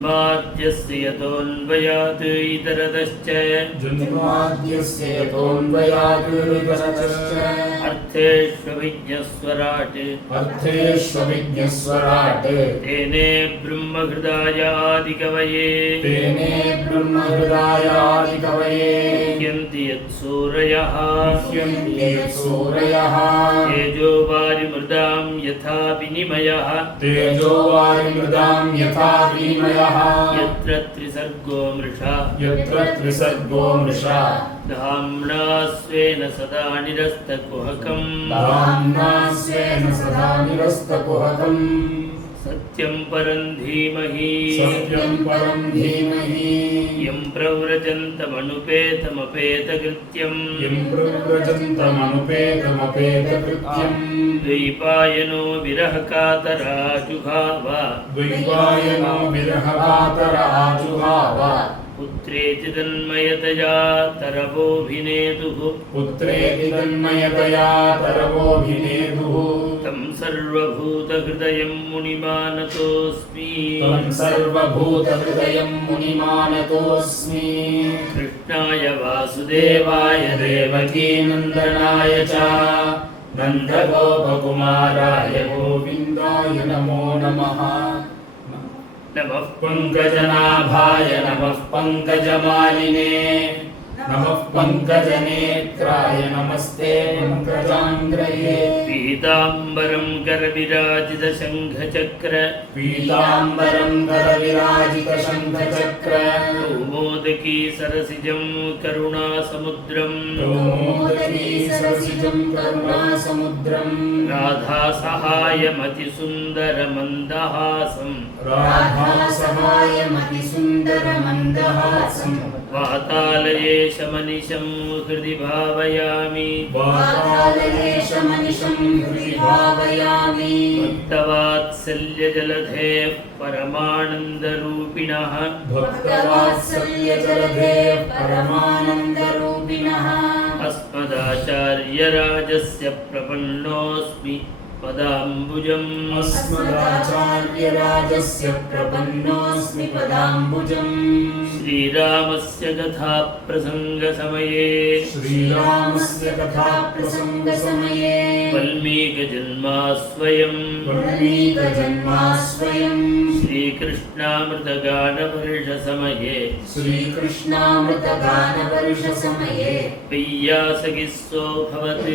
जन्माद्यस्य यतोऽन्वयात् इतरतश्च अर्थेष्वभिज्ञस्वराट् तेने ब्रह्महृदायादिकवये मुह्यन्ति यत्सूरयः तेजो वारिमृदां यथा विनिमयः यत्र त्रिसर्गो मृषा धाम्ना स्वेन सदा निरस्तकुहकम् सत्यं परं धीमहि यं प्रव्रजन्तमनुपेतमपेतकृत्यम् द्वैपायनो विरहकातराजुहाव पुत्रेति तन्मयतया तरवोऽभिनेदुः तं सर्वभूतहृदयं मुनिमानतोऽस्मि कृष्णाय वासुदेवाय देवकीनन्दनाय च नन्दगोपकुमाराय गोविन्दाय नमो नमः। नमः पंकजनाभाय नमः पंकजमालिने नमः पंकजनेत्राय नमस्ते पंकजाङ्ग्रये पीताम्बरं करविराजितशङ्खचक्र कौमोदकी सरसिजं करुणासमुद्रं राधासहायमतिसुन्दरमन्दहासं वातालयेशमनिशं हृदि भावयामि भक्तवात्सल्यजलधेः परमानन्दरूपिणः अस्मदाचार्यराजस्य प्रपन्नोऽस्मि पदाम्बुजम् श्रीरामस्य कथाप्रसङ्गसमये वल्मीकजन्मास्वयम् श्रीकृष्णामृतगानवर्षसमये वैयासकिस्सो भवत्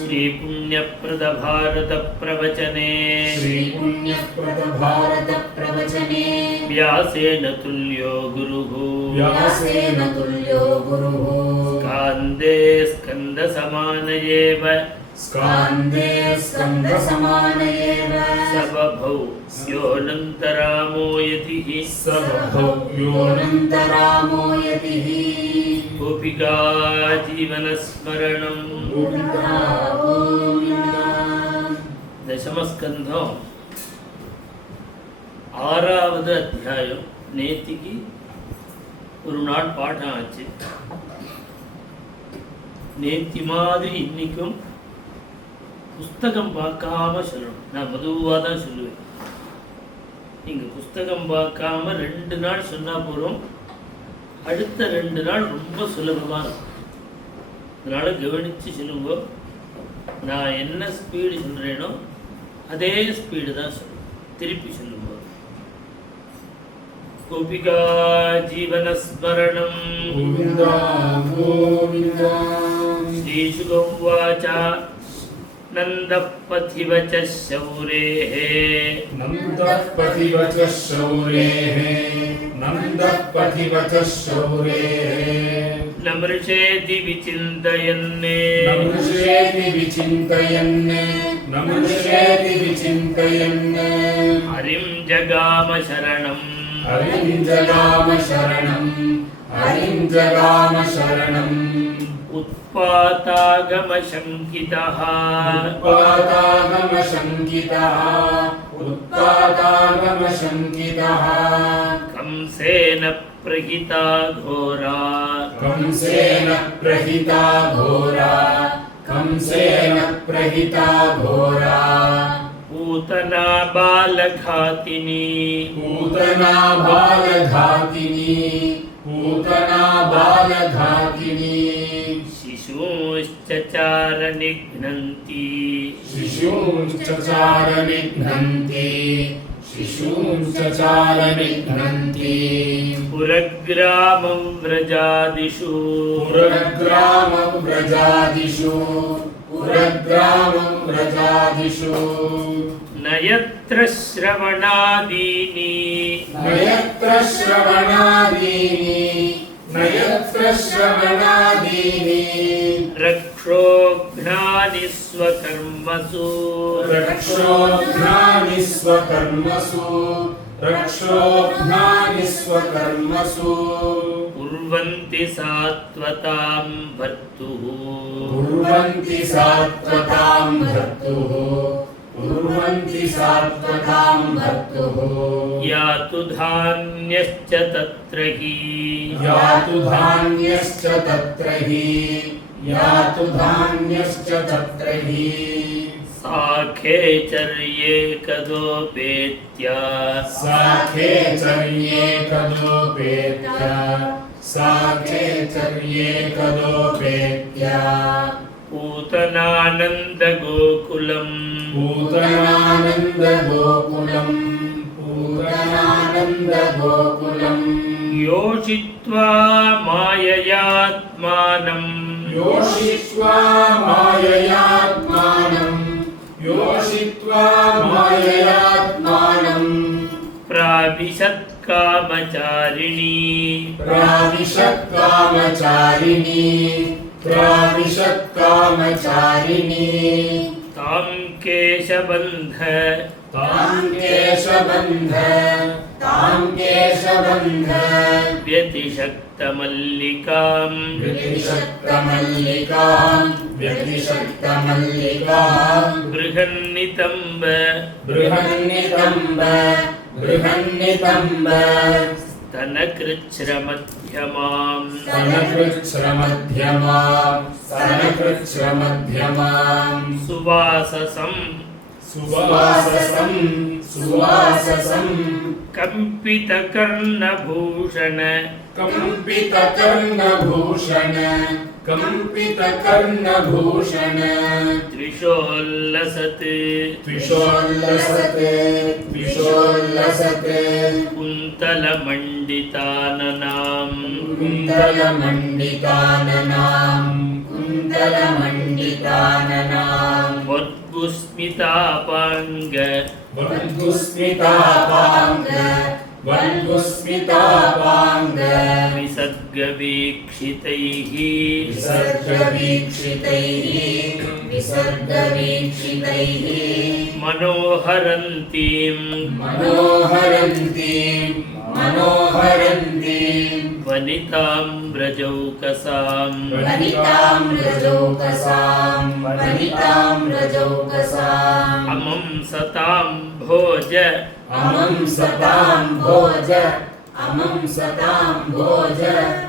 श्रीपुण्यप्रदभारतप्रवचने व्यासेन तुल्यो गुरुः स्कान्दे स्कन्दसमान एव सबभौ योऽनन्तरामो यतिः गोपिका जीवनस्मरणम् దశమస్కంధం 6வது அத்தியாயம். நேத்திக்கு ஒரு நாள் பாடம் ஆச்சு. நேத்தி மாதிரி இன்னைக்கும் புஸ்தகம் பார்க்காம சொல்லணும். நான் மெதுவாக தான் சொல்லுவேன். நீங்கள் புஸ்தகம் பார்க்காம 2 நாள் சொன்னால் போகிறோம். அடுத்த 2 நாள் ரொம்ப சுலபமாக இருக்கும். அதனால் கவனித்து சொல்லுங்க. நான் என்ன ஸ்பீடு சொல்கிறேனோ அதே ஸ்பீடு தான் சொல்லுவேன். திருப்பி சொல்லும்போது கோபிகா ஜீவனஸ்மரணம் ஸ்ரீசுகவாச்ச நந்தப்பதிவச்ச नमृषेति विचिन्तयन्ने हरिं जगाम शरणम् उत्पातागमशङ्कितः कंसेन प्रहिता घोरा पूतना बालघातिनी पूतना बालघातिनी पूतना बालघातिनी शिशूश्चचार निघ्नन्ति शिशूंश्चचार निघ्नन्ति शिशूंश्चचार निघ्नन्ति पुरग्रामं व्रजादिषु पुरग्रामं व्रजादिषु पुरग्रामं व्रजादिषु न यत्र श्रवणादीनि न यत्र श्रवणादीनि न यत्र श्रवणादीनि रक्षोघ्नानि स्वकर्मसु रक्षोघ्नानि स्वकर्मसु रक्षोघ्नानि स्वकर्मसु कुर्वन्ति सात्वतां भर्तुः कुर्वन्ति सात्वतां भर्तुः कुर्वन्ति सात्वतां भर्तुः यातु धान्यश्च तत्र हि यातु धान्यश्च तत्र हि यातु धान्यश्च तत्र हि साखेचर्ये कदोपेत्य साखेचर्ये कदोपेत्य साखेचर्ये कदोपेत्य पूतनानन्दगोकुलम् पूतनानन्दगोकुलम् पूतनानन्दगोकुलम् योषित्वा माययात्मानम् योषित्वा माययात्मानम् योषित्वा माययात्मानम् प्राविशत्कामचारिणी प्राविशत्कामचारिणी प्राविशत्कामचारिणी तां केशबन्ध तां केशबन्ध तां केशबन्ध व्यतिशक्तमल्लिकाम् व्यतिशक्तमल्लिकाम् व्यतिशक्तमल्लिकाम् बृहन्नितम्ब बृहन्नितम्ब बृहन्नितम्ब स्तनकृच्छ्रमध्यमाम् स्तनकृच्छ्रमध्यमाम् स्तनकृच्छ्रमध्यमाम् सुवाससम् सुवाससं सुवाससं कम्पितकर्णभूषण कम्पितकर्णभूषण कम्पितकर्णभूषण त्रिशोल्लसत् त्रिशोल्लसते त्रिशोल्लसते कुन्तलमण्डिताननाम् कुन्तलमण्डिताननाम् कुन्तलमण्डिताननाम् वद्गुस्मितापाङ्ग वल्गुस्मितापाङ्ग वल्गुस्मितापाङ्ग विसर्गवीक्षितैः विसर्गवीक्षितैः विसर्गवीक्षितैः मनोहरन्तीम् मनोहरन्तीम् मनोहरन्तीम् वनितां व्रजौकसाम् वनितां रजौकसाम् वनितां रजौकसाम् अमं सतां भोज अमं सतां भोज अमं सतां भोज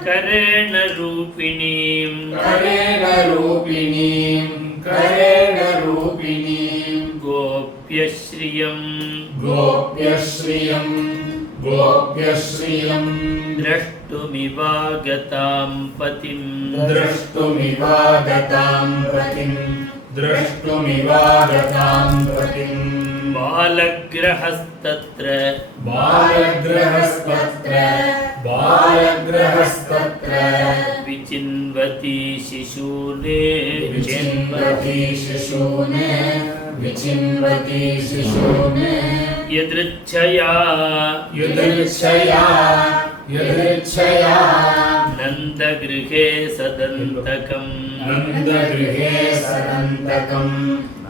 करेण रूपिणीम् करेण रूपिणीम् करेण रूपिणीम् गोप्यश्रियम् गोप्यश्रियम् गोप्यश्रियम् द्रष्टुमिवागतां पतिम् द्रष्टुमिवागतां पतिम् द्रष्टुमिवागतां पतिम् बालग्रहस्तत्र बालग्रहस्तत्र बालग्रहस्तत्र विचिन्वती शिशूने विचिन्वती शिशून् विचिन्वती शिशून् यदृच्छया यदृच्छया यदृच्छया नन्दगृहे सदन्तकम् नन्दगृहे सदन्तकम्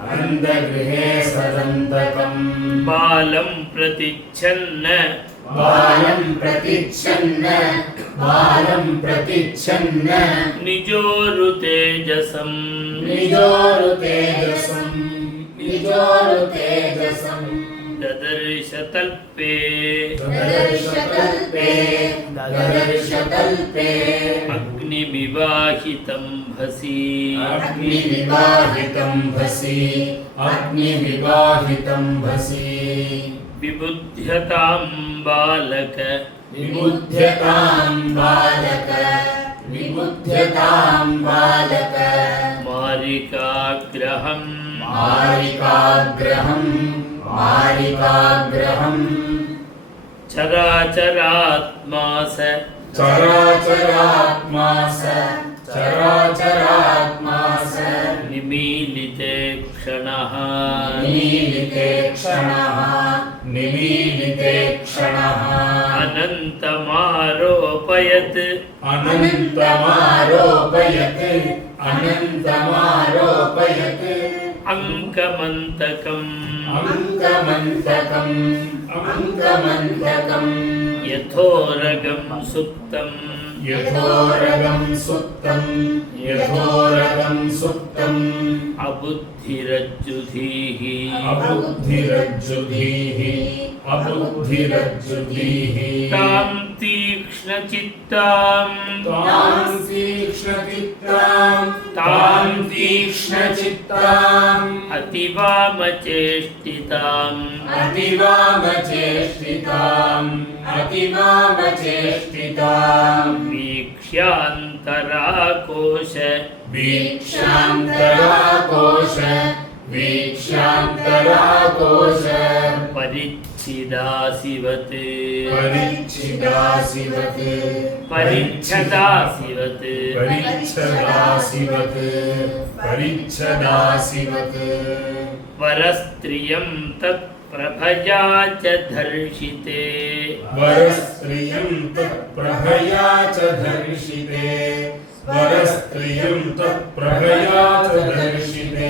नन्दगृहे सदन्तकम् बालं प्रतिच्छन्न बालं प्रतिच्छन्न बालं प्रतिच्छन्न निजोरुतेजसम् निजोरुतेजसम् निजोरुतेजसम् ददर्शतल्पे ददर्शतल्पे ददर्शतल्पे अग्निमिवाहितं भसि अग्निविवाहितं भसि अग्निविवाहितं भसि विबुध्यतां बालक विबुध्यतां बालक विबुध्यतां बालक मारिकाग्रहं मारिकाग्रहं मारिकाग्रहं चराचरात्मा स चराचरात्मा स चराचरात्मा स निमीलिते क्षणः निमीलिते क्षणः निमीलिते क्षणः अनन्तमारोपयत् अनन्तमारोपयत् अनन्तमारोपयत् अङ्कमन्तकम् अङ्कमन्तकम् अङ्कमन्तकम् यथोरगं सुप्तं यथोरगं सुप्तं यथोरगं सुप्तम् अबुद्धिरज्जुधीः अबुद्धिरज्जुधीः अबुद्धिरज्जुधीः तां तीक्ष्णचित्तां तां तीक्ष्णचित्तां तां तीक्ष्णचित्ताम् अतिवामचेष्टिताम् अतिवामचेष्टिताम् अतिवामचेष्टिताम् वीक्ष्यान्तराकोश वीक्षान्तराकोश वीक्षान्तराकोश परिच्छिदासिवत् परिच्छिदासिवत् परिच्छदासिवत् परिच्छदासिवत् परिच्छदासिवत् वरस्त्रियं तत्प्रभया च धर्षिते वरस्त्रियं तत्प्रभया च धर्षिते वरस्त्रियं तत्प्रभया च धर्षिते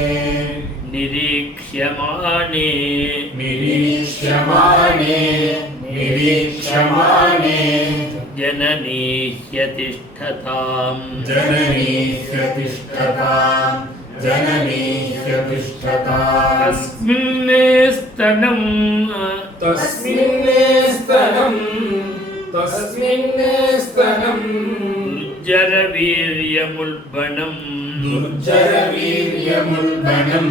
निरीक्ष्यमाणे निरीक्ष्यमाणे निरीक्ष्यमाणे जननी ह्यतिष्ठताम् जननी ह्यतिष्ठताम् जननी ह्यतिष्ठताम् तस्मिन् स्तनं तस्मिन् स्तनं दुर्जरवीर्यमुल्बणम्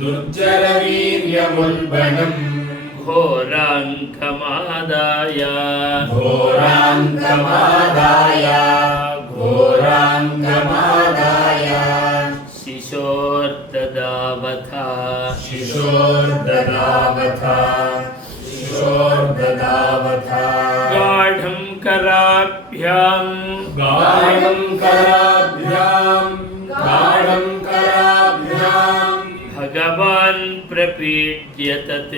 दुर्जरवीर्यमुल्बणम् घोराङ्कमादाय घोराङ्कमादाय शिशोर्ददावथा शिशोर्ददावथा गाढं कराभ्यां भगवान् प्रपीड्य तत्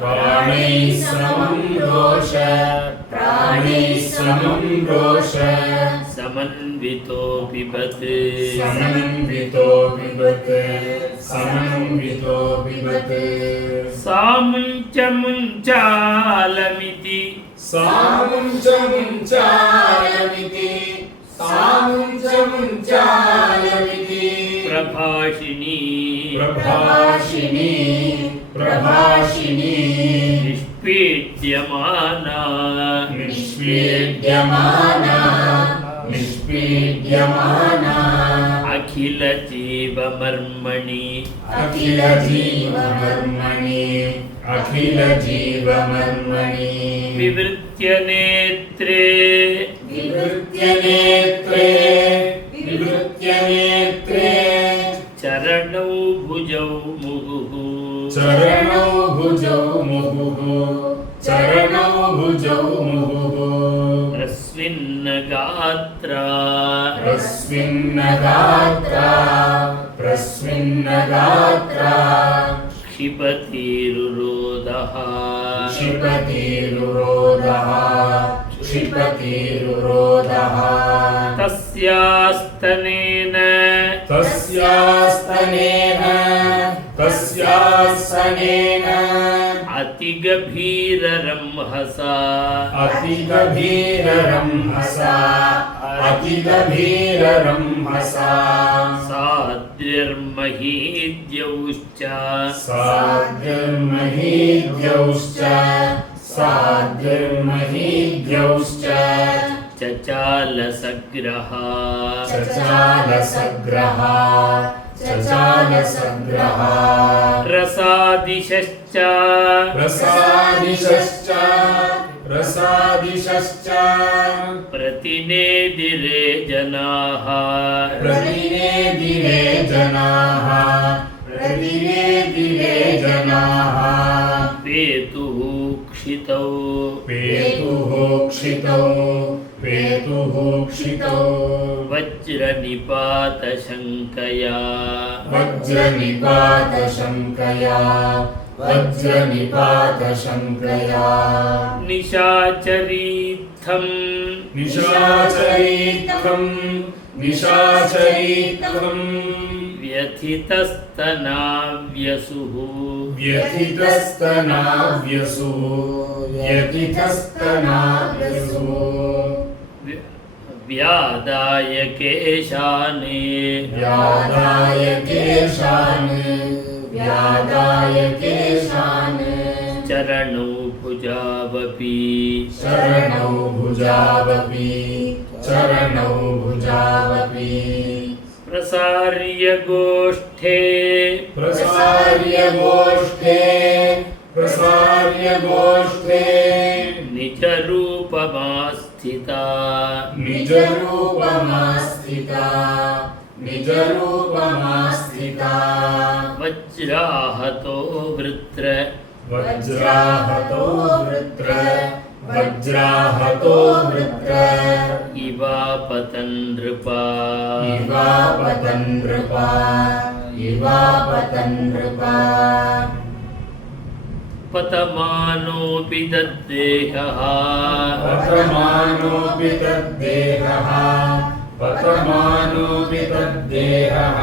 प्राणैः समं रोष समन्वितो बिभत् सामुञ्चमुञ्चालमिति प्रभाषिणी निष्पीड्यमाना अखिल जीवमर्मणि विवृत्य नेत्रे चरणौ भुजौ मुहुः प्रस्विन्नगात्रा क्षिपतिरुरोदः क्षिपतिरुरोदः तस्यास्तनेन अतिगभीररंहसा साद्रिर्महीद्यौश्च साद्भिर्महीद्यौश्च चचालसग्रहा चचालसग्रहा चचालसग्रहा रसादिशश्च रसादिशश्च रसादिशश्च प्रतिनेदिरे जनाः प्रतिनेदिरे जनाः प्रतिनेदिरे जनाः पेतुः क्षितौ पेतुः क्षितौ पेतुः क्षितौ वज्रनिपातशङ्कया वज्रनिपातशङ्कया वज्रनिपातशङ्कया निशाचरीत्थम् निशाचरीत्वम् निशाचरीत्वम् व्यथितस्तनाव्यसुः व्यथितस्तनाव्यसुः व्यथितस्तनाव्यसुः व्यादाय केशाने व्यादाय केशान् व्यादाय केशान् चरणौ भुजावपि चरणौ भुजावपि चरणौ भुजावपि प्रसार्य गोष्ठे प्रसार्य गोष्ठे प्रसार्य गोष्ठे निजरूपमास्थिता निजरूपमास्थिता निजरूपमास्थिता वज्राहतो वृत्र वज्राहतो वृत्र वज्राहतो वृत्र इवापतन् नृपा इवापतन् नृपा इवापतन् नृपा पतमानोऽपि तद्देहः पतमानोऽपि तद्देहः पतमानोऽपि तद्देहः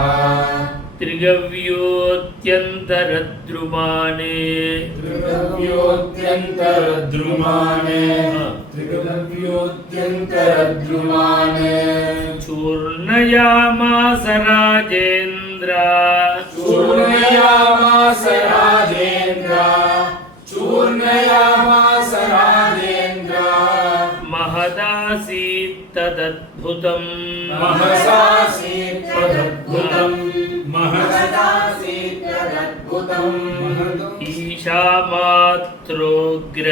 त्रिगव्योऽत्यन्तरद्रुमाणे त्रिगव्योऽत्यन्तरद्रुमाणे त्रिगव्योऽत्यन्तरद्रुमाणे चूर्णयामास राजेन्द्र चूर्णयामास राजेन्द्र चूर्णयामास राजेन्द्र महदासीत् तदद्भुतम् महसासीत् तदद्भुतम् महसासीत् तदद्भुतम् ईशामात्रोग्र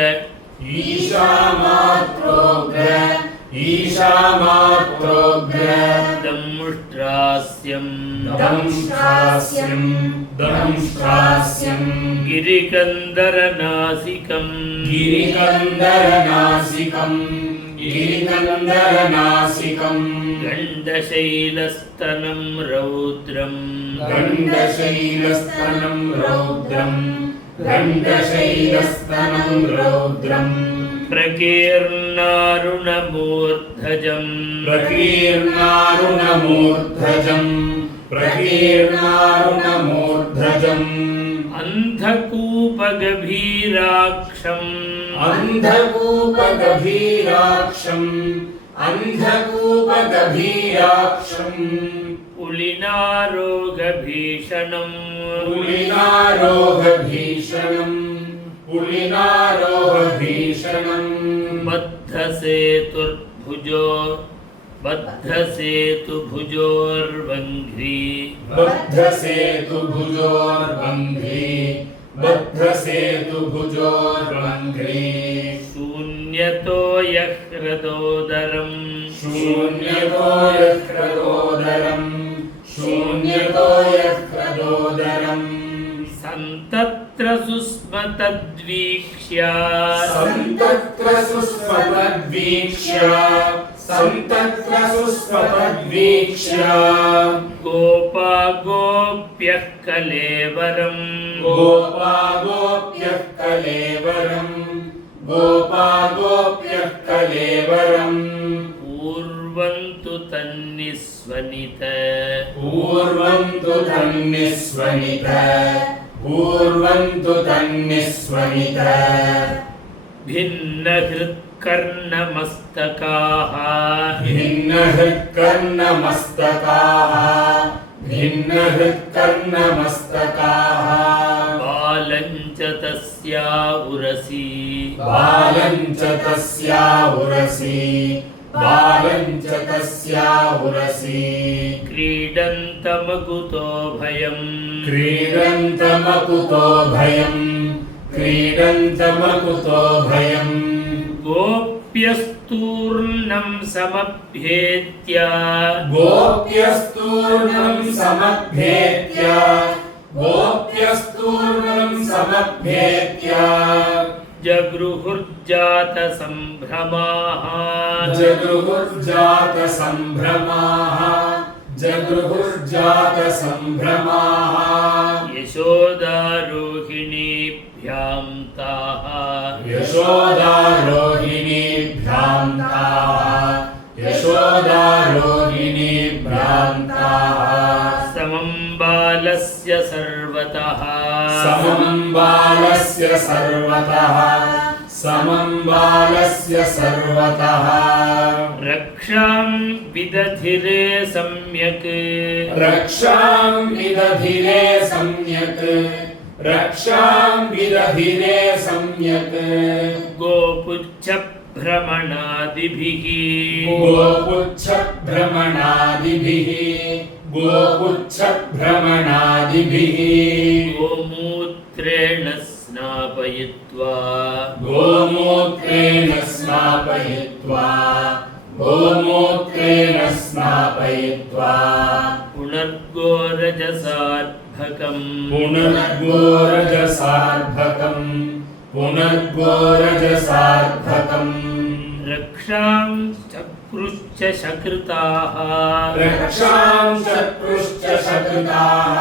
ईशामात्रोग्र ईशामात्रोग्र दंष्ट्रास्यम् दंष्ट्रास्यम् दंष्ट्रास्यम् गिरिकन्दरनासिकम् गिरिकन्दरनासिकम् गिरिकन्दरनासिकम् गण्डशैलस्तनं रौद्रम् गण्डशैलस्तनं रौद्रम् गण्डशैलस्तनं रौद्रम् प्रकीर्णारुणमूर्धजम् प्रकीर्णारुणमूर्धजम् प्रकीर्णारुणमूर्धजम् अन्धकूपगभीराक्षम् अन्धकूपगभीराक्षम् अन्धकूपगभीराक्षम् पुलिनारोगभीषणम् पुलिनारोगभीषणम् पुलिनारोगभीषणम् बद्धसेतुभुजोर्वङ्घ्रि बद्धसेतुभुजोर्वङ्घ्रि बद्धसेतुभुजोर्वङ्घ्रि शून्यतो यः हृदोदरम् शून्यतो यः हृदोदरम् शून्यतो यः हृदोदरम् सन्तत्र सुस्मतद्वीक्ष्य सन्तत्र सुस्मतद्वीक्ष्य सन्तत्र सुस्मतद्वीक्ष्य गोपा गोप्यः कलेवरम् गोपा गोप्यः कलेवरम् गोपा गोप्यः कलेवरम् पूर्वं तु तन्निस्वनित पूर्वं तु तन्निस्वनित पूर्वं तु तन्निस्वनित भिन्नहृत्कर्णमस्तकाः भिन्नहृत्कर्णमस्तकाः भिन्नहृत्कर्णमस्तकाः बालञ्च तस्या उरसि बालञ्च तस्या उरसि बालञ्च तस्या उरसि क्रीडन्तमकुतो भयम् क्रीडन्तमकुतो भयम् क्रीडन्तमकुतो भयम् गोप्यस्तूर्णं समभ्येत्य गोप्यस्तूर्णं समभ्येत्य गोप्यस्तूर्णं समभ्येत्य जगृहुर्जातसम्भ्रमाः जगृहुर्जातसम्भ्रमाः जगृहुर्जातसम्भ्रमाः यशोदारोहिणीभ्यां ताः यशोदारोहिणीभ्यां ताः यशोदारोहिणीभ्यां ताः समं बालस्य सर्वतः समं बालस्य सर्वतः समं बालस्य सर्वतः रक्षां विदधिरे सम्यक् रक्षां विदधिरे सम्यक् रक्षां विदधिरे सम्यक् गोपुच्छभ्रमणादिभिः गोपुच्छभ्रमणादिभिः गोपुच्छभ्रमणादिभिः गोमूत्रेण स्नापयित्वा गोमूत्रेण स्नापयित्वा गोमूत्रेण स्नापयित्वा पुनर्गोरजसार्भकम् पुनर्गोरजसार्भकम् पुनर्गोरजसार्भकम् रक्षां चक्रुश्च शकृताः रक्षां चक्रुश्च शकृताः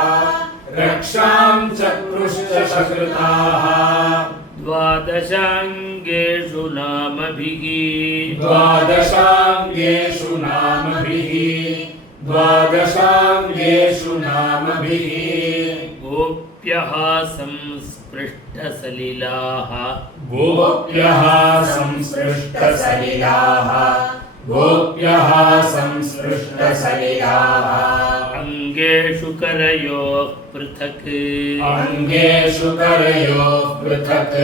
रक्षां चक्रुश्च शकृताः द्वादशाङ्गेषु नामभिः द्वादशाङ्गेषु नामभिः द्वादशाङ्गेषु नामभिः गोप्यः संस्पृष्टसलिलाः गोप्यः संस्पृष्टसलिलाः गोप्यः संस्पृष्टसलिलाः अङ्गेषु करयोः पृथक् अङ्गेषु करयोः पृथक्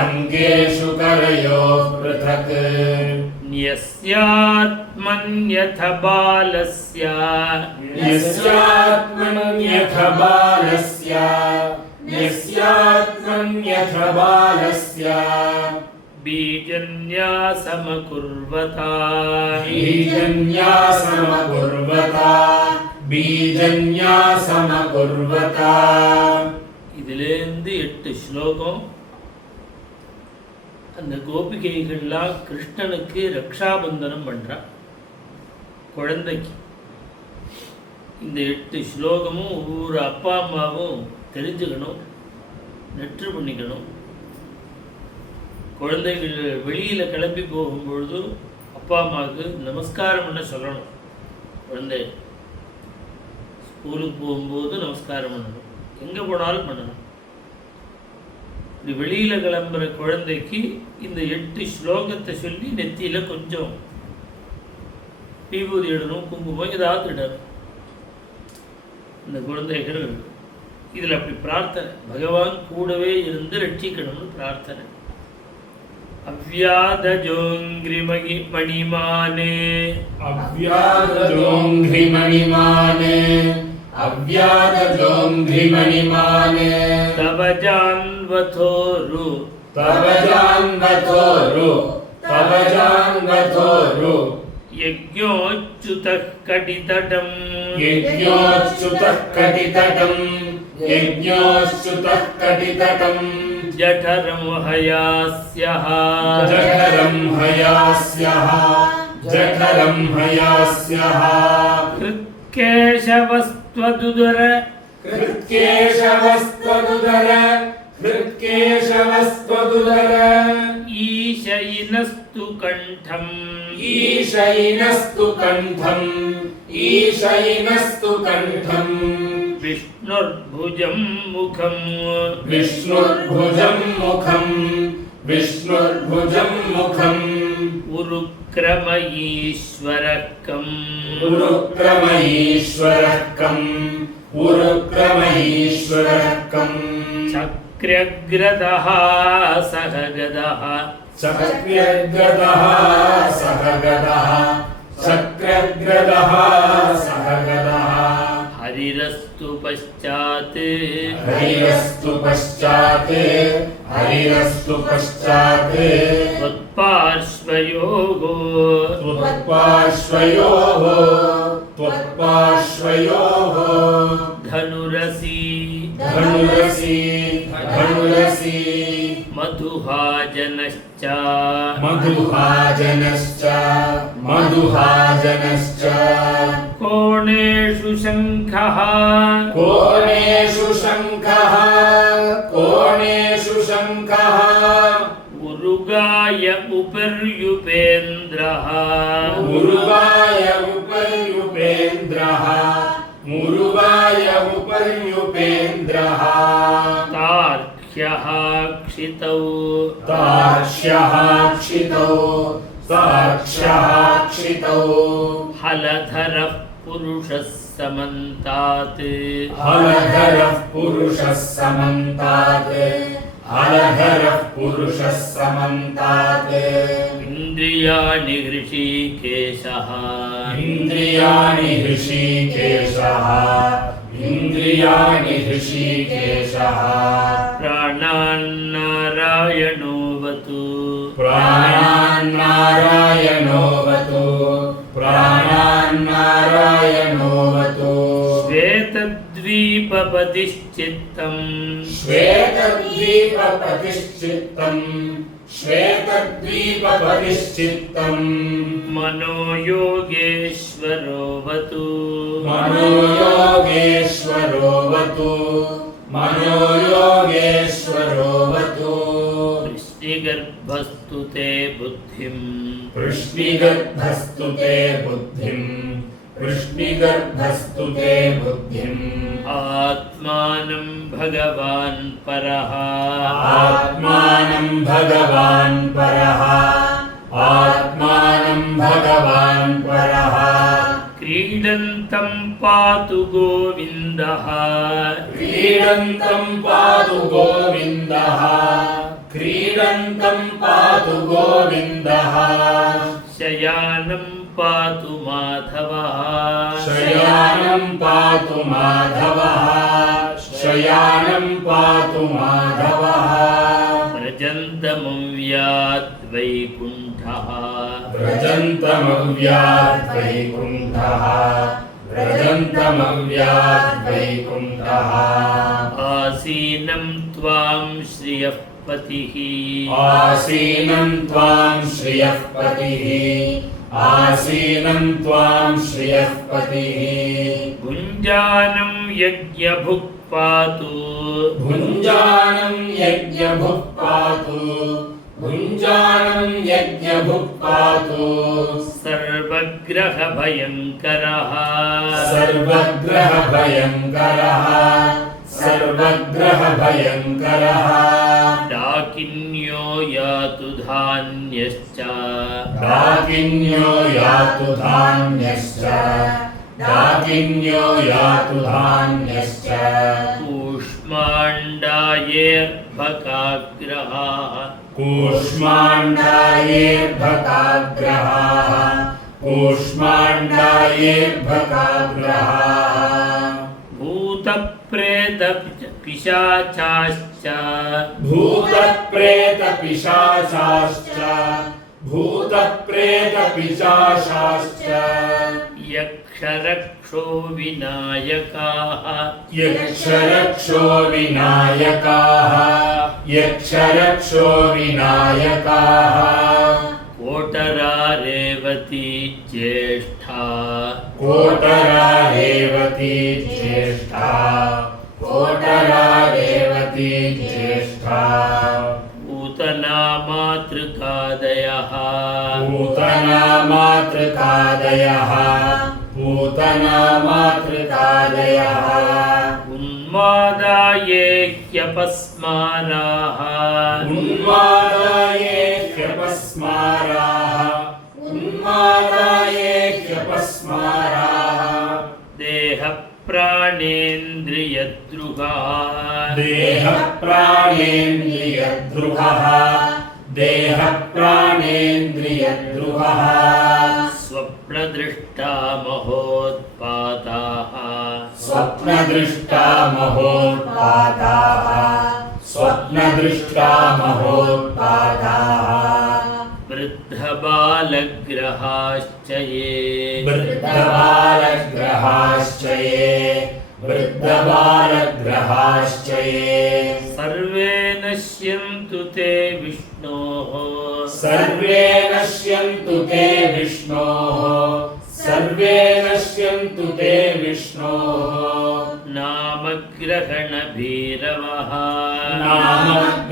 अङ्गेषु करयोः पृथक् न्यस्यात्मन्यथ बालस्य यस्यात्मन्यथ बालस्य यस्यात्मन्यथ बालस्य बीजन्यासमकुर्वता बीजन्यासमकुर्वता बीजन्यासमकुर्वता இதிலேருந்து 8 ஸ்லோகம். அந்த கோபிகைகள்லாம் கிருஷ்ணனுக்கு ரக்ஷாபந்தனம் பண்றா குழந்தைக்கு. இந்த 8 ஸ்லோகமும் ஒவ்வொரு அப்பா அம்மாவும் தெரிஞ்சுக்கணும், நெற்று பண்ணிக்கணும். குழந்தைகள் வெளியில் கிளம்பி போகும்பொழுது அப்பா அம்மாவுக்கு நமஸ்காரம் பண்ண சொல்லணும். குழந்தை ஸ்கூலுக்கு போகும்போது நமஸ்காரம் பண்ணணும், எங்கே போனாலும் பண்ணணும். இப்படி வெளியில் கிளம்புற குழந்தைக்கு இந்த 8 ஸ்லோகத்தை சொல்லி நெத்தியில் கொஞ்சம் விபூதி இடணும், குங்குமம் ஏதாவது இடணும். இந்த குழந்தைகள் இதில் அப்படி பிரார்த்தனை, பகவான் கூடவே இருந்து ரட்சிக்கணும்னு பிரார்த்தனை. அவ்யாதஜோங்கிரிமகி மணிமானே अव्यादजोङ्घ्रिमणिमाने अव्यादजोङ्घ्रिमणिमाने तव जान्वथोरु तव जान्वथोरु तव जान्वथोरु यज्ञोच्युतः कटितटं यज्ञोच्युतः कटितटं यज्ञोच्युतः कटितटं जठरं हयास्यः जठरं हयास्यः जठरं हयास्यः हृत्केशवस्त्वदुदर हृत्केशवस्त्वदुदर हृत्केशवस्त्वदुदर ईशयिनस्तु कण्ठम् ईशयिनस्तु कण्ठम् ईशयिनस्तु कण्ठम् विष्णुर्भुजं मुखम् विष्णुर्भुजं मुखम् विष्णुर्भुजं मुखम् उरुक्रम ईश्वरकम् उरुक्रम ईश्वरकम् उरुक्रम ईश्वरकम् चक्र चक्र्यग्रदः सह गदः चक्र्यग्रदः सह गदः चक्र्यग्रदः सह गदः हरिरस्तु पश्चात् हरिरस्तु पश्चात् हरिरस्तु पश्चात् त्वत्पार्श्वयोः त्वत्पार्श्वयोः त्वत्पार्श्वयोः धनुरसि धनुरसि धनुरसि मधुहाजनश्च मधुहाजनश्च मधुहाजनश्च कोणेषु शङ्खः कोणेषु शङ्खः कोणेषु शङ्खः उरुगाय उपर्युपेन्द्रः मुरुगाय उपर्युपेन्द्रः मुरुगाय उपर्युपेन्द्रः तार्क्ष्यः क्षितौ तार्क्ष्यः क्षितौ तार्क्ष्यः क्षितौ हलधरः पुरुषः समन्तात् हलधरः पुरुषः समन्तात् हलधरः पुरुषः समन्तात् इन्द्रियाणि हृषीकेशः इन्द्रियाणि हृषीकेशः इन्द्रियाणि हृषीकेशः प्राणान्नारायणोऽवतु प्राणान्नारायणोऽवतु प्राणान्नारायणोऽवतु श्वेतद्वीपपतिश्चित्तम् श्वेतद्वीपपतिश्चित्तम् श्वेतद्वीपपतिश्चित्तम् मनो योगेश्वरोऽवतु मनो योगेश्वरोऽवतु मनो योगेश्वरोऽवतु वृष्टिगर्भस्तु ते बुद्धिम् वृष्टिगर्भस्तु ते बुद्धिम् वृष्टिगर्भस्तु ते बुद्धिम् आत्मानं भगवान् परः आत्मानं भगवान् परः आत्मानं भगवान् परः क्रीडन्तं पातु गोविन्दः क्रीडन्तं पातु गोविन्दः क्रीडन्तं पातु गोविन्दः शयानं पातु माधवः शयानं पातु माधवः शयानं पातु माधवः व्रजन्तमव्यात् वैकुण्ठः व्रजन्तमव्यात् वैकुण्ठः व्रजन्तमव्यात् वैकुण्ठः आसीनं त्वां श्रियः पतिः आसीनं त्वां श्रियः पतिः आसीनं त्वां श्रियः पतिः भुञ्जानं यज्ञभुक् पातु भुञ्जानं यज्ञभुक् पातु भुञ्जानं यज्ञभुक् पातु सर्वग्रहभयङ्करः सर्वग्रहभयङ्करः सर्वग्रहभयङ्करः डाकिन्यो यातु धान्यश्च डाकिन्यो यातु धान्यश्च डाकिन्यो यातु धान्यश्च कूष्माण्डायेर्भकाग्रहाः कूष्माण्डायेर्भकाग्रहाः कूष्माण्डायेर्भकाग्रहाः भूतप्रेतपिशाचाश्च भूतप्रेतपिशाचाश्च भूतप्रेतपिशाचाश्च यक्षरक्षो विनायकाः यक्षरक्षो विनायकाः यक्षरक्षो विनायकाः कोटरा रेवती ज्येष्ठा कोटरा रेवती ज्येष्ठा कोटरा रेवती ज्येष्ठा पूतना मातृकादयः पूतना मातृकादयः पूतना मातृकादयः उन्मादायेह्यपस्माराः उन्मादायेह्यपस्माराः उन्मादायेह्यपस्माराः देहः प्राणेन्द्रियद्रुहः देहः प्राणेन्द्रियद्रुहः देहः प्राणेन्द्रियद्रुहः स्वप्नदृष्टा महोत्पाताः स्वप्नदृष्टा महोत्पाताः स्वप्नदृष्टा महोत्पाताः वृद्धबालग्रहाश्च ये वृद्धबालग्रहाश्च ये वृद्धबालग्रहाश्च ये सर्वे नश्यन्तु ते विष्णोः सर्वे नश्यन्तु ते विष्णोः सर्वे नश्यन्तु ते विष्णोः नामग्रहणभीरवः नामग्रहणभीरवः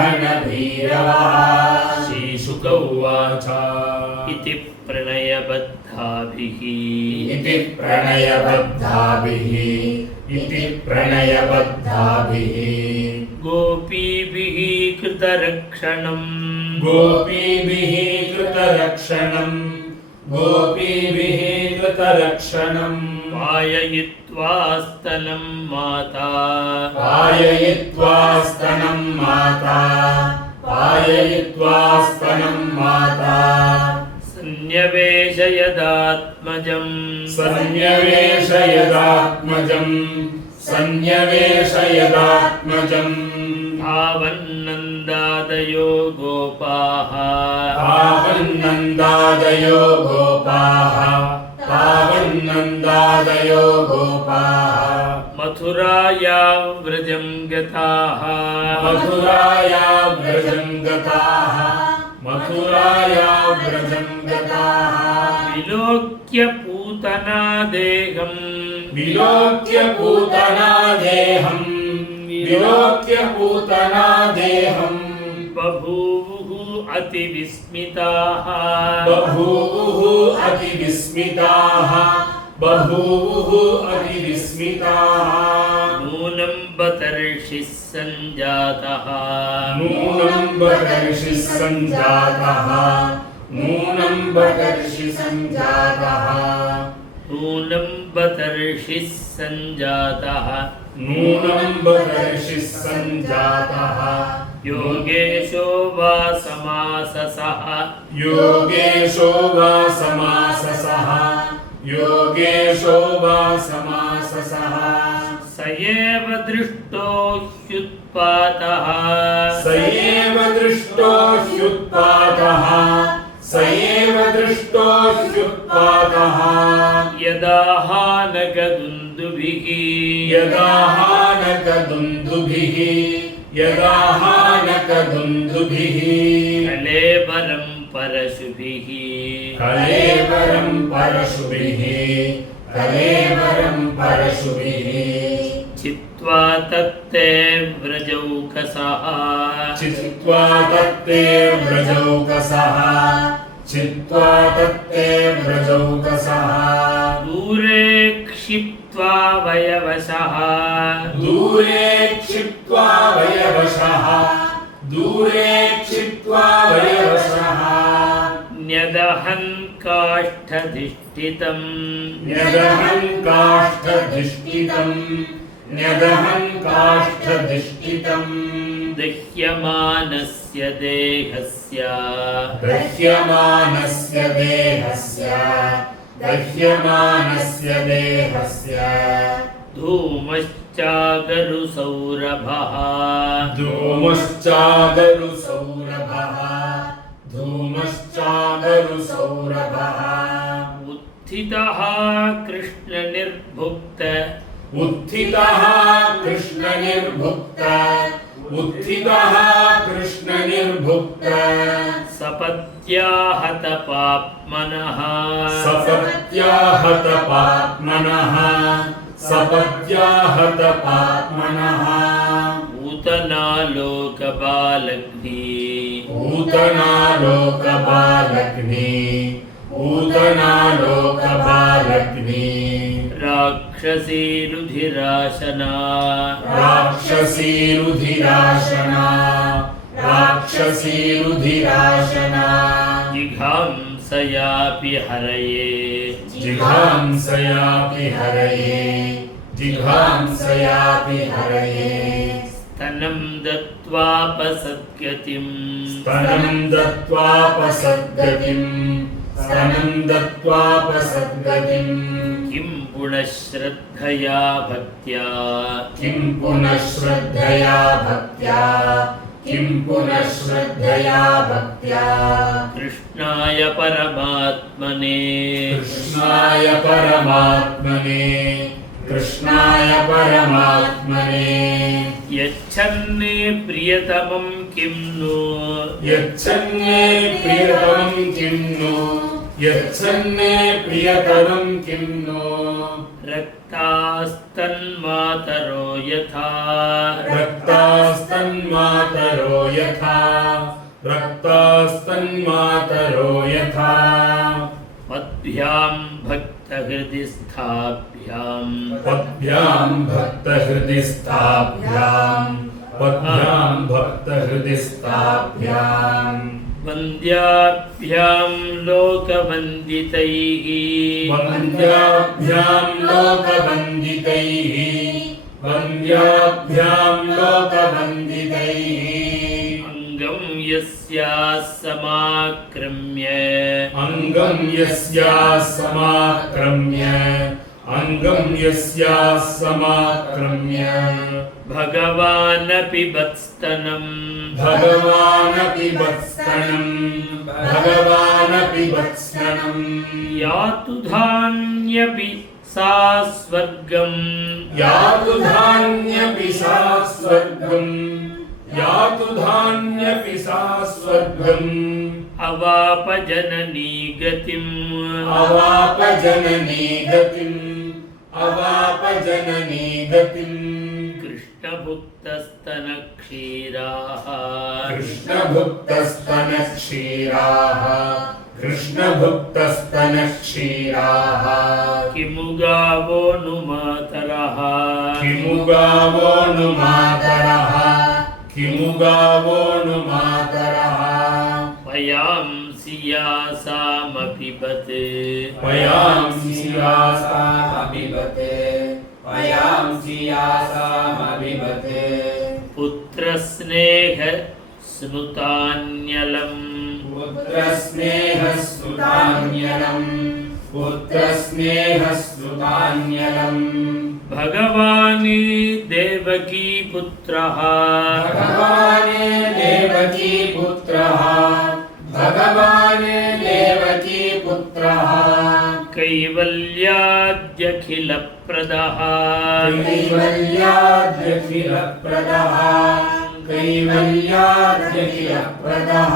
नामग्रहणभीरवः श्रीशुक उवाच इति प्रणयबद्धाभिः इति प्रणयबद्धाभिः इति प्रणयबद्धाभिः गोपीभिः कृतरक्षणम् गोपीभिः कृतरक्षणम् गोपीभिः कृतरक्षणम् पाययित्वा स्तनं माता पाययित्वा स्तनं माता पाययित्वा स्तनं माता संन्यवेशयदात्मजम् संन्यवेशयदात्मजम् संन्यवेशयदात्मजम् तावन्नन्दादयो गोपाः तावन्नन्दादयो गोपाः तावन्नन्दादयो गोपाः मथुरायां व्रजं गताः मथुराया व्रजं गताः मथुराया व्रजं गताः विलोक्य पूतना देहम् विलोक्य पूतना देहम् विलोक्य पूतना देहम् बभूवुः अतिविस्मिताः बभूवुः अतिविस्मिताः बभूवुः अतिविस्मिताः नूनं बतर्षिः सञ्जातः नूनं बतर्षि सञ्जातः नूनं बतर्षि सञ्जातः नूनं बतर्षिः सञ्जातः नूनं बतर्षि सञ्जातः योगेशो वा समाससः योगेशो वा समाससः योगेशो वा समाससः स एव दृष्टो ह्युत्पातः स एव दृष्टो ह्युत्पातः स एव दृष्टो ह्युत्पातः यदाहानकदुन्दुभिः यदाहानकदुन्दुभिः यदाहानकदुन्दुभिः कलेवरं परशुभिः कलेवरं परशुभिः कलेवरं परशुभिः चित्वा तत्ते व्रजौकसः चित्वा तत्ते व्रजौकसः चित्वा तत्ते व्रजौकसः दूरे क्षिप्त्वा वयवशः दूरे क्षिप्त्वा वयवशः दूरे क्षिप्त्वा वयवशः न्यदहन् काष्ठधिष्ठितम् न्यदहं काष्ठधिष्ठितम् न्यदहं काष्ठधिष्ठितम् दह्यमानस्य देहस्य दह्यमानस्य देहस्य दह्यमानस्य देहस्य धूमश्चागरुसौरभः धूमश्चागरुसौरभः धूमश्चागरुसौरभः उत्थितः कृष्णनिर्भुक्त उत्थितः कृष्णनिर्भुक्त उत्थितः कृष्णनिर्भुक्त सपत्याहतपाप्मनः सपत्याहतपाप्मनः सपत्याहतपाप्मनः पूतनालोकबालग्नि पूतनालोकबालग्नि पूतनालोकबालग्नि राक्षसीरुधिराशना राक्षसीरुधिराशना राक्षसीरुधिराशना जिघांस जिघांसयापि हरये जिघांसयापि हरये जिघांसयापि हरये स्तनं दत्त्वापसद्गतिं स्तनं दत्त्वापसद्गतिं स्तनं दत्त्वापसद्गतिं किं पुनः श्रद्धया भक्त्या किं पुनः श्रद्धया भक्त्या किं पुनः श्रद्धया भक्त्या कृष्णाय परमात्मने कृष्णाय परमात्मने कृष्णाय परमात्मने यच्छन्ने प्रियतमं किं नु यच्छन्ने प्रियतमं किं नु यच्छन्ने प्रियतमं किं नु रक्तास्तन्मातरो यथा रक्तास्तन्मातरो यथा रक्तास्तन्मातरो यथा पद्भ्यां भक्तहृदि स्थाभ्यां पद्भ्यां भक्तहृदि स्थाभ्यां पद्भ्यां भक्तहृदि स्थाभ्यां वन्द्याभ्यां लोकवन्दितैः वन्द्याभ्यां लोकवन्दितैः वन्द्याभ्यां लोकवन्दितैः अङ्गं यस्याः समाक्रम्य अङ्गं यस्याः समाक्रम्य अङ्गं यस्याः समाक्रम्य भगवानपि वत्स्तनं भगवानपि वत्सनं भगवानपि वत्सनं यातु धान्यपि सा स्वर्गं यातु धान्यपि सा स्वर्गं यातु धान्यपि सा स्वर्गम् अवापजननी गतिम् अवापजननी गतिम् अवापजननी गतिम् कृष्णभुक्तस्तनक्षीराः कृष्णभुक्तस्तनक्षीराः कृष्णभुक्तस्तनक्षीराः किमु गावो नु मातरः किमु गावो नु मातरः किमु गावो नु मातरः पयांसि यासामपिबत् पयांसि यासामपिबते पयांसि यासामपिबते पुत्रस्नेहस्नुतान्यलम् पुत्रस्नेहस्नुतान्यलम् पुत्रस्नेहस्नुतान्यलम् भगवानी देवकी पुत्रः भगवाने देवकी पुत्रः भगवाने देवकी पुत्रः कैवल्याद्यखिलप्रदः कैवल्याद्यखिलप्रदः कैवल्याद्यखिलप्रदः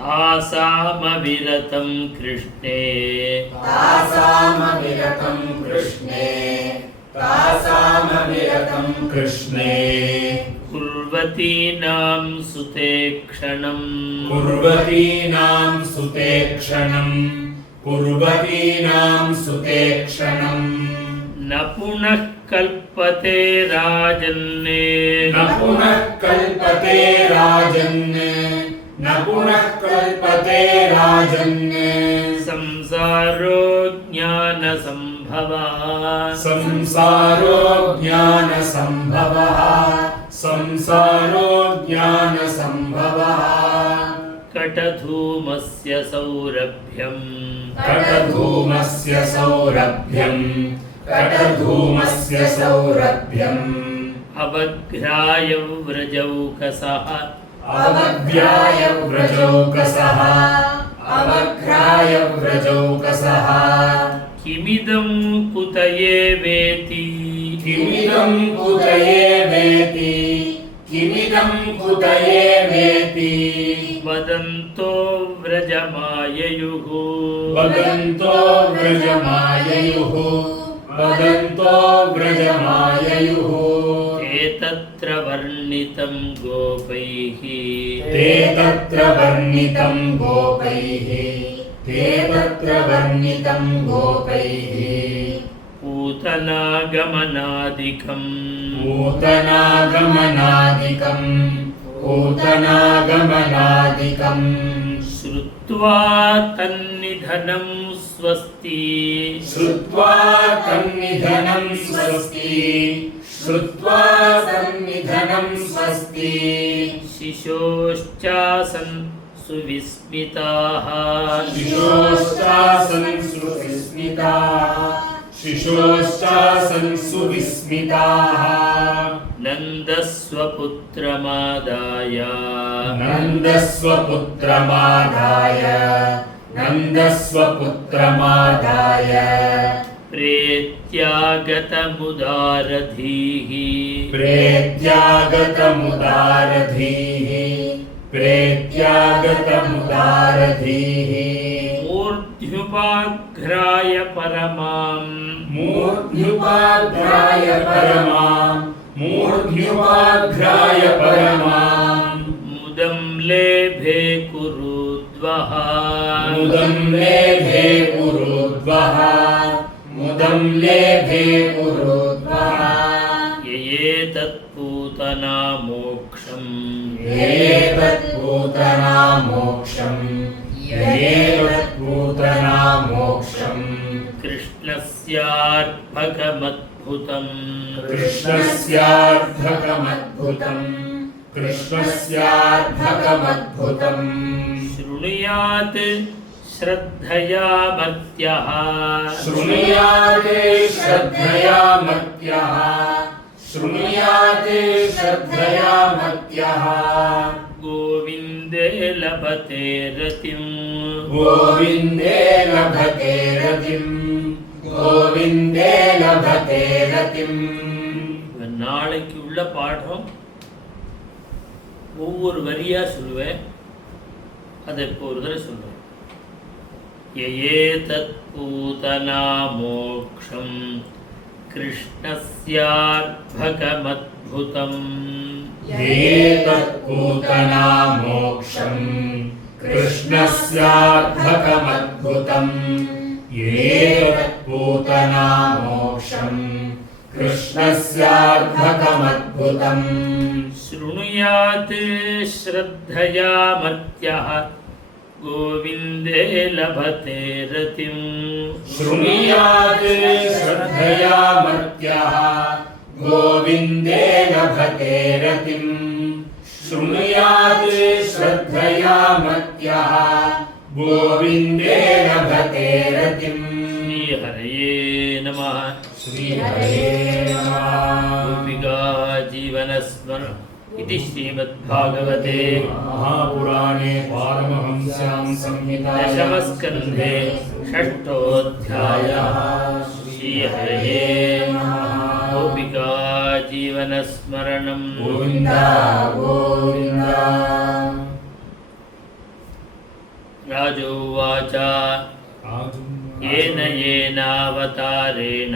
तासामविरतं कृष्णे तासामविरतं कृष्णे तासामविरतं कृष्णे कुर्वतीनां सुते क्षणम् कुर्वतीनां सुते क्षणम् कुर्वतीनां सुते क्षणम् न पुनः कल्पते राजन्ने न पुनः कल्पते राजन् न पुनः कल्पते राजन् संसारो ज्ञानसम्भवः संसारो ज्ञानसम्भवः संसारो ज्ञानसम्भवः कटधूमस्य सौरभ्यम् कटधूमस्य सौरभ्यम् कटधूमस्य सौरभ्यम् अवघ्राय व्रजौकसः अवघ्राय व्रजौकसः अवघ्राय व्रजौकसः किमिदं कुतये वेति किमिदं कुतये वेति किमिदं कुतये वेति वदन्तो व्रजमाययुः वदन्तो व्रजमाययुः वदन्तो व्रजमाययुः ते तत्र वर्णितं गोपैः ते तत्र वर्णितं गोपैः ते तत्र वर्णितं गोपैः पूतनागमनादिकम् पूतनागमनादिकम् पूतनागमनादिकम् श्रुत्वा श्रुत्वा तन्निधनं स्वस्ति श्रुत्वा तन्निधनं स्वस्ति श्रुत्वा तन्निधनं स्वस्ति शिशोश्चासन् सुविस्मिताः शिशोश्चासन् सुविस्मिताः शिशोश्चासन् सुविस्मिताः नन्दस्वपुत्रमादाय नन्दस्वपुत्रमादाय नन्दस्वपुत्रमादाय प्रेत्यागतमुदारधीः प्रेत्यागतमुदारधीः प्रेत्यागतमुदारधीः मूर्ध्युपाघ्राय परमाम् मूर्ध्युपाघ्राय परमाम् मूर्ध्युपाघ्राय परमाम् मुदं लेभे कुरुद्वः मुदं लेभे कुरुद्वः मुदं लेभे कुरुद्वः ययेतत्पूतना मोक्षम् ययेतत्पूतना मोक्षम् ययेतत्पूतना मोक्षम् कृष्णस्यार्भकमद्भुतम् कृष्णस्यार्भकमद्भुतम् कृष्णस्यार्भकमद्भुतम् शृणुयात् श्रद्धया मर्त्यः शृणुयात् श्रद्धया मर्त्यः शृणुयात् श्रद्धया मर्त्यः गोविन्दे लभते रतिम् गोविन्दे लभते रतिम् गोविन्दे लभते रतिम् நாளைக்கு உள்ள பாடம் ஒவ்வொரு வரியா சொல்லுவேன். அதை இப்போ ஒரு தடவை சொல்றேன். யயேதத்பூதனா மோக்ஷம் கிருஷ்ணஸ்யார்பகமத்புதம் ययेतत्पूतना मोक्षम् कृष्णस्यार्भकमद्भुतम् ययेतत्पूतना मोक्षम् कृष्णस्यार्भकमद्भुतम् शृणुयात् श्रद्धया मर्त्यः गोविन्दे लभते रतिम् शृणुयात् श्रद्धया मर्त्यः गोविन्दे लभते रतिम् शृणुयात् श्रद्धया मर्त्यः गोविन्दे लभते रतिम् श्रीहरये नमः. श्रीहरये नमः. गोपिका जीवनस्मरण इति श्रीमद्भागवते महापुराणे पारमहंस्यां संहितायां दशमस्कन्धे षष्ठोऽध्यायः. श्रीहरये नमः. गोपिका जीवनस्मरणं गोविन्द गोविन्द. राजोवाच येन येनावतारेण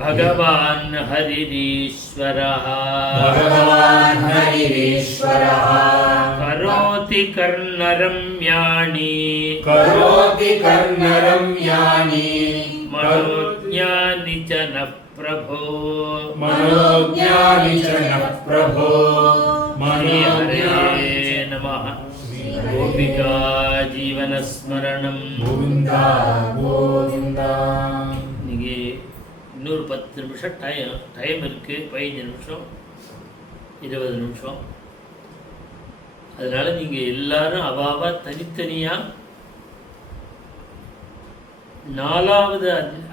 भगवान् हरिरीश्वरः भगवान् हरिरीश्वरः करोति कर्णरम्याणि मनोज्ञानि च न प्रभो मनोज्ञानि च नः प्रभो हरे नमः. गोपिका जीवनस्मरणं गोविन्द गोविन्द. இன்னைக்கு இன்னொரு 10 நிமிஷம் டைம் இருக்குது. 15 நிமிஷம் 20 நிமிஷம். அதனால் நீங்கள் எல்லாரும் அவாவா தனித்தனியாக 4வது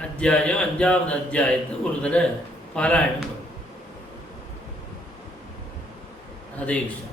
அத்தியாயம் 5வது அத்தியாயத்தை ஒரு தடவை பாராயணம் பண்ணும். அதே விஷயம்